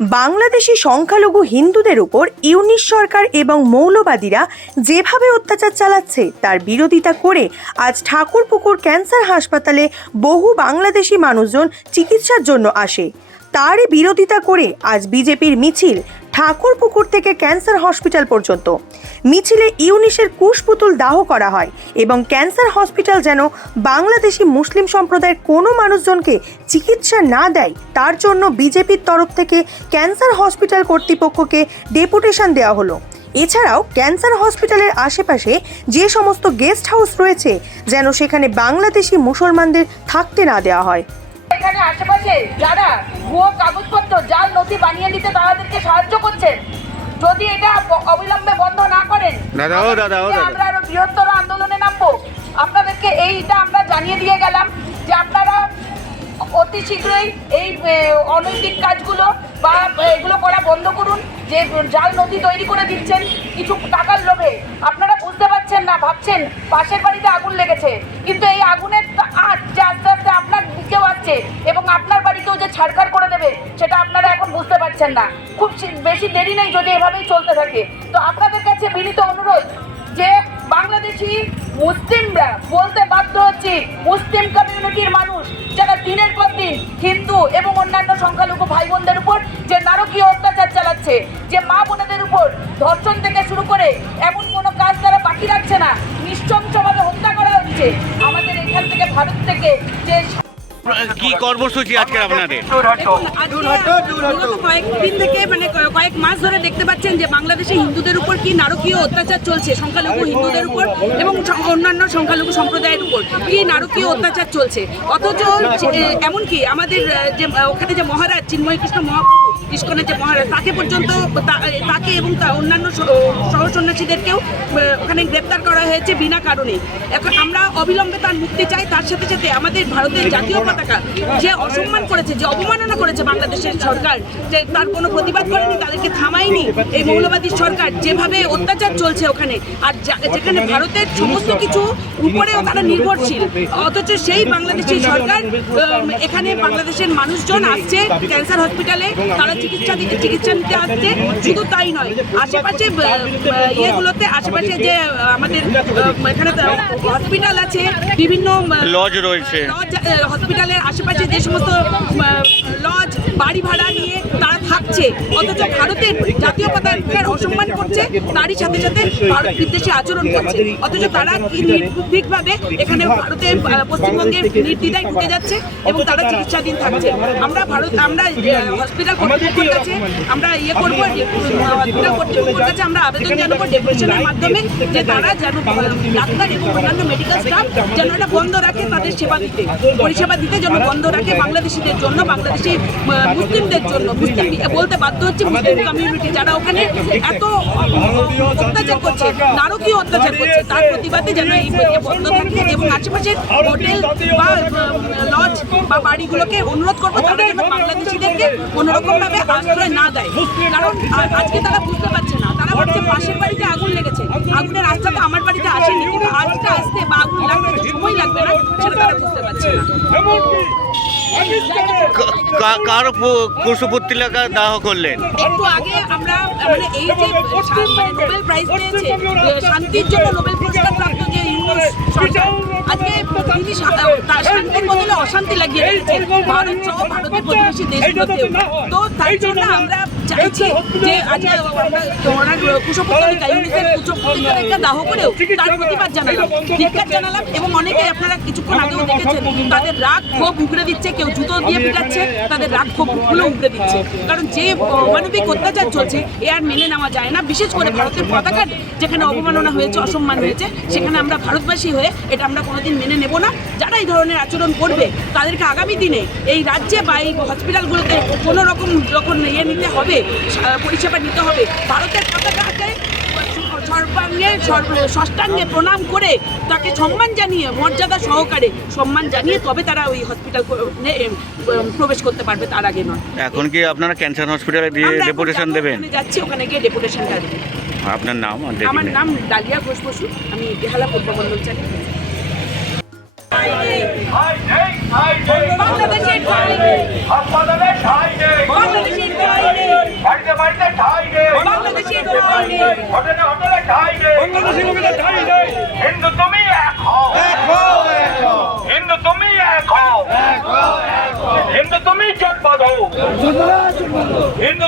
বাংলাদেশি সংখ্যালঘু হিন্দুদের উপর ইউনিশ সরকার এবং মৌলবাদীরা যেভাবে অত্যাচার চালাচ্ছে তার বিরোধিতা করে আজ ঠাকুরপুকুর ক্যান্সার হাসপাতালে বহু বাংলাদেশি মানুষজন চিকিৎসার জন্য আসে। তারই বিরোধিতা করে আজ বিজেপির মিছিল ঠাকুরপুকুর থেকে ক্যান্সার হসপিটাল পর্যন্ত। মিছিলে ইউনিশের কুশপুতুল দাহ করা হয় এবং ক্যান্সার হসপিটাল যেন বাংলাদেশি মুসলিম সম্প্রদায়ের কোনো মানুষজনকে চিকিৎসা না দেয় তার জন্য বিজেপির তরফ থেকে ক্যান্সার হসপিটাল কর্তৃপক্ষকে ডেপুটেশন দেওয়া হলো। এছাড়াও ক্যান্সার হসপিটালের আশেপাশে যে সমস্ত গেস্ট হাউস রয়েছে যেন সেখানে বাংলাদেশি মুসলমানদের থাকতে না দেওয়া হয়। এখানে আশেপাশে যারা ভুয়ো কাগজপত্র জাল নথি বানিয়ে নিতে তাদেরকে সাহায্য করছেন, যদি এটা অবিলম্বে বন্ধ না করেন আমরা আরো বৃহত্তর আন্দোলনে নামবো। আপনাদেরকে এইটা আমরা জানিয়ে দিয়ে গেলাম যে আপনারা অতি শীঘ্রই এই অনৈতিক কাজগুলো বা এগুলো করা বন্ধ করুন। যে জাল নথি তৈরি করে দিচ্ছেন কিছু টাকার লোভে, আপনারা বুঝতে পারছেন না, ভাবছেন পাশের বাড়িতে আগুন লেগেছে, কিন্তু এই আগুনের আঁচ যে আস্তে আস্তে আপনার দিকেও আসছে এবং আপনার বাড়িকেও যে ছাড়খাড় করে দেবে সেটা আপনারা এখন বুঝতে পারছেন না। খুব বেশি দেরি নেই যদি এভাবেই চলতে থাকে। তো আপনাদের কাছে বিনীত অনুরোধ যে বাংলাদেশি মুসলিমরা বলতে বাধ্য হচ্ছি, মুসলিম কমিউনিটির মানুষ যারা দিনের পর দিন হিন্দু এবং অন্যান্য সংখ্যালঘু ভাই বোনদের উপর যে নারকীয় অত্যাচার চালাচ্ছে, যে মা বোনেদের উপর ধর্ষণ থেকে শুরু করে এমন কোনো কাজ তারা বাকি রাখছে না, নিঃশংসভাবে হত্যা করা হচ্ছে। আমাদের এখান থেকে ভারত থেকে যে কি কর্মসূচি আজকে আপনাদের? কয়েকদিন থেকে কয়েক মাস ধরে দেখতে পাচ্ছেন যে বাংলাদেশে হিন্দুদের উপর কি নারকীয় অত্যাচার চলছে, সংখ্যালঘু হিন্দুদের উপর এবং অন্যান্য সংখ্যালঘু সম্প্রদায়ের উপর কি নারকীয় অত্যাচার চলছে। অথচ এমনকি আমাদের যে ওখানে যে মহারাজ চিন্ময় কৃষ্ণ মহাপ্রভু ইস্কনের যে মহারাজ তাকে পর্যন্ত তাকে এবং অন্যান্য সহ সন্ন্যাসীদেরকেও ওখানে গ্রেপ্তার করা হয়েছে বিনা কারণে। এখন আমরা অবিলম্বে তার মুক্তি চাই। তার সাথে সাথে আমাদের ভারতের জাতীয় পতাকা যে অসম্মান করেছে, যে অবমাননা করেছে বাংলাদেশের সরকার, যে তার কোনো প্রতিবাদ করেনি, তাদেরকে থামায়নি এই মৌলবাদী সরকার, যেভাবে অত্যাচার চলছে ওখানে, আর যেখানে ভারতের সমস্ত কিছু উপরেও তারা নির্ভরশীল, অথচ সেই বাংলাদেশি সরকার এখানে বাংলাদেশের মানুষজন আসছে ক্যান্সার হসপিটালে, তারা চিকিৎসা নিতে আসছে। শুধু তাই নয়, আশেপাশে ইয়েগুলোতে আশেপাশে যে আমাদের এখানে হসপিটাল আছে, বিভিন্ন লজ রয়েছে, হসপিটালের আশেপাশে যে সমস্ত লজ বাড়ি ভাড়া নিয়ে তারা থাকছে, অথচ ভারতের জাতীয় পতাকার অসম্মান করছে, তারই সাথে সাথে ভারত বিদ্বেষী আচরণ করছে। অথচ তারা নির্ভীকভাবে এখানে ভারতের পশ্চিমবঙ্গের নির্দ্বিধায় ঢুকে যাচ্ছে এবং তারা চিকিৎসাধীন থাকছে। আমরা হসপিটাল কর্তৃপক্ষের কাছে আমরা হসপিটাল কর্তৃপক্ষের কাছে আমরা আবেদন জানাবো ডেপুটেশনের মাধ্যমে যে তারা যেন ডাক্তার এবং অন্যান্য মেডিকেল স্টাফ যেন এটা বন্ধ রাখে, তাদের পরিষেবা দিতে যেন বন্ধ রাখে। বাংলাদেশিদের জন্য, বাংলাদেশি মুসলিমদের জন্য, মুসলিম বলতে বাধ্য হচ্ছে মুসলিম কমিউনিটি যারা ওখানে এত অত্যাচার করছে, নারকীয় অত্যাচার করছে, তার প্রতিবাদে যেন এই বন্ধ থাকে এবং আশেপাশের হোটেল বা লজ বা বাড়িগুলোকে অনুরোধ করবো তারা যেন বাংলাদেশিদেরকে কোনোরকমভাবে আশ্রয় না দেয়। কারণ আজকে তারা বুঝতে পারছে না, তারা ভাবছে পাশের বাড়িতে আগুন লেগেছে, আগুনের আস্থা তো আমার বাড়িতে আসেনি, কিন্তু আজটা আসতে বা আগুন লাগতে সময় লাগবে না সেটা তারা বুঝতে পারছে না। কার কুশপুত্তলিকা দাহ করলেন? একটু আগে আমরা এই যে নোবেল প্রাইজ পেয়েছে, শান্তির জন্য নোবেল পুরস্কার প্রাপ্ত যে ইউনুস সরকার, আজকে তিনি শান্তির বদলে অশান্তি লাগিয়ে রেখেছেন ভারত সহ ভারতের প্রতিবেশী দেশগুলোতেও। তো তাই জন্য আমরা চাইছি যে আজকে ওনার কুশপুত্তলিকা ইউনিসের কুশপুত্তলিকা দাহ করেও তার প্রতিবাদ জানালাম, ধিক্কার জানালাম। এবং অনেকে আপনারা কিছুক্ষণ আগেও দেখেছেন তাদের রাগ ক্ষোভ উগড়ে দিচ্ছে, কেউ জুতো দিয়ে পিটাচ্ছে, তাদের রাগ ক্ষোভগুলো উগড়ে দিচ্ছে। কারণ যে মানবিক অত্যাচার চলছে এ আর মেনে নেওয়া যায় না। বিশেষ করে ভারতের পতাকার যেখানে অবমাননা হয়েছে, অসম্মান হয়েছে, সেখানে আমরা ভারতবাসী হয়ে এটা আমরা কোনোদিন মেনে নেব না। যারা এই ধরনের আচরণ করবে তাদেরকে আগামী দিনে এই রাজ্যে বা এই হসপিটালগুলোতে কোনো রকম যখন নিতে হবে, পরিষেবা নিতে হবে, ভারতের পতাকাকে ষষ্ঠাঙ্গে প্রণাম করে তাকে সম্মান জানিয়ে, মর্যাদা সহকারে সম্মান জানিয়ে তবে তারা ওই হসপিটাল প্রবেশ করতে পারবে, তার আগে নয়। এখন কি আপনারা ক্যান্সার হসপিটালে ডেপুটেশন দেবেন? যাচ্ছি, ওখানে গিয়ে ডেপুটেশনটা দেবেন। আপনার নাম? আমার নাম ডালিয়া ঘোষ বসু, আমি বেহালা পূর্বমন্ডল চাকরি। বাংলাদেশের হোটেলে হোটেলে ঠাই নেই, বাংলাদেশি লোকেদের ঠাই নেই। হিন্দু তুমি এক হও, হিন্দু তুমি এক হও, হিন্দু তুমি জোট বাঁধো, হিন্দু